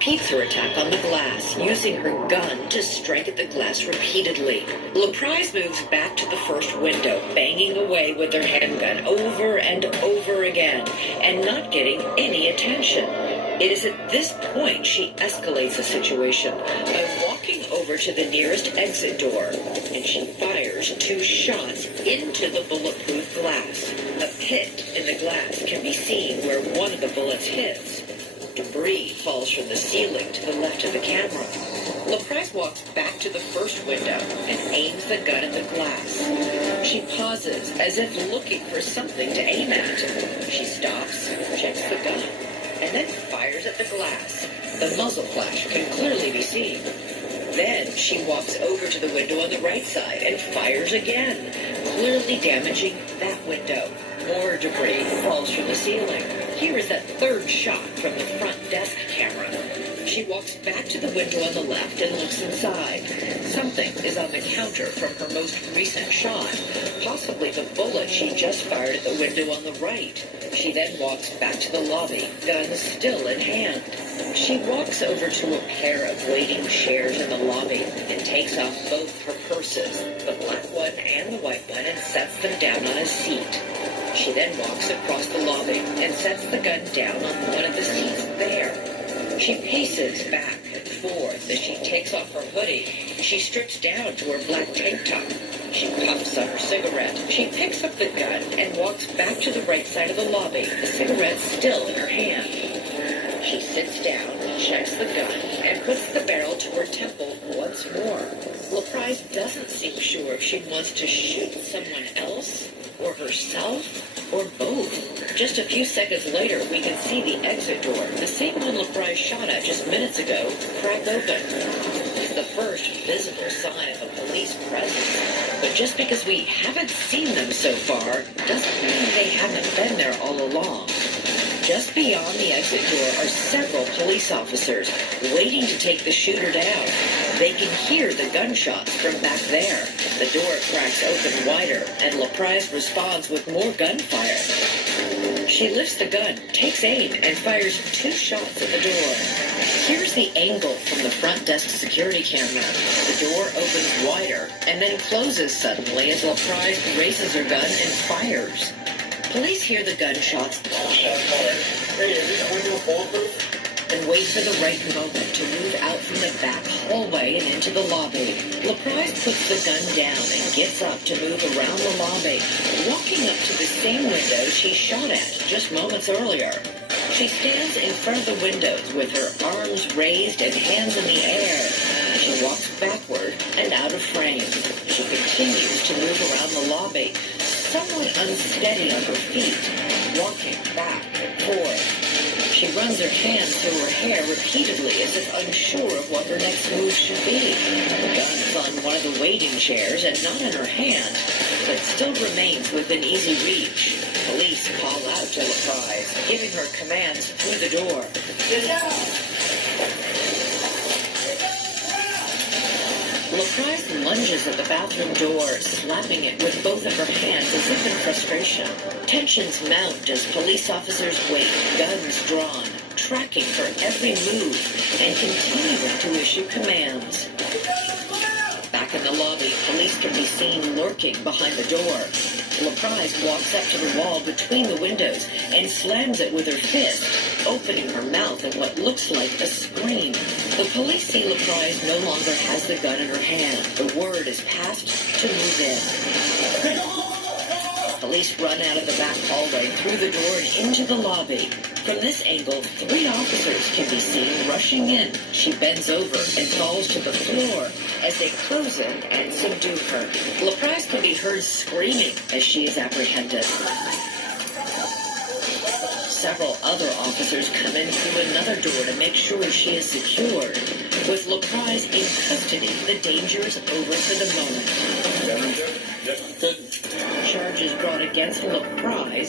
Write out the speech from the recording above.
repeats her attack on the glass, using her gun to strike at the glass repeatedly. LaPrise moves back to the first window, banging away with her handgun over and over again, and not getting any attention. It is at this point she escalates the situation by walking over to the nearest exit door, and she fires 2 shots into the bulletproof glass. A pit in the glass can be seen where one of the bullets hits. Debris falls from the ceiling to the left of the camera. LaPrise walks back to the first window and aims the gun at the glass. She pauses as if looking for something to aim at. She stops, checks the gun, and then fires at the glass. The muzzle flash can clearly be seen. Then she walks over to the window on the right side and fires again, clearly damaging that window. More debris falls from the ceiling. Here is that third shot from the front desk camera. She walks back to the window on the left and looks inside. Something is on the counter from her most recent shot, possibly the bullet she just fired at the window on the right. She then walks back to the lobby, gun still in hand. She walks over to a pair of waiting chairs in the lobby and takes off both her purses, the black one and the white one, and sets them down on a seat. She then walks across the lobby and sets the gun down on one of the seats there. She paces back and forth as she takes off her hoodie. She strips down to her black tank top. She puffs on her cigarette. She picks up the gun and walks back to the right side of the lobby, the cigarette still in her hand. She sits down, checks the gun, and puts the barrel to her temple once more. LaPrise doesn't seem sure if she wants to shoot someone else, or herself, or both. Just a few seconds later, we can see the exit door, the same one LaPrise shot at just minutes ago, crack open. It's the first visible sign of a police presence. But just because we haven't seen them so far, doesn't mean they haven't been there all along. Just beyond the exit door are several police officers waiting to take the shooter down. They can hear the gunshots from back there. The door cracks open wider, and LaPrise responds with more gunfire. She lifts the gun, takes aim, and fires 2 shots at the door. Here's the angle from the front desk security camera. The door opens wider, and then closes suddenly as LaPrise raises her gun and fires. Police hear the gunshots and wait for the right moment to move out from the back hallway and into the lobby. LaPrise puts the gun down and gets up to move around the lobby, walking up to the same window she shot at just moments earlier. She stands in front of the windows with her arms raised and hands in the air. She walks backward and out of frame. She continues to move around the lobby, somewhat unsteady on her feet, walking back and forth. She runs her hands through her hair repeatedly as if unsure of what her next move should be. The gun is on one of the waiting chairs and not in her hand, but still remains within easy reach. Police call out to LaPrise, giving her commands through the door. Get down! LaPrise lunges at the bathroom door, slapping it with both of her hands as if in frustration. Tensions mount as police officers wait, guns drawn, tracking her every move and continuing to issue commands. Back in the lobby, police can be seen lurking behind the door. LaPrise walks up to the wall between the windows and slams it with her fist, opening her mouth in what looks like a scream. The police see LaPrise no longer has the gun in her hand. The word is passed to move in. Police run out of the back hallway, through the door and into the lobby. From this angle, 3 officers can be seen rushing in. She bends over and falls to the floor as they close in and subdue her. LaPrise can be heard screaming as she is apprehended. Several other officers come in through another door to make sure she is secured. With LaPrise in custody, the danger is over for the moment. Charges brought against LaPrise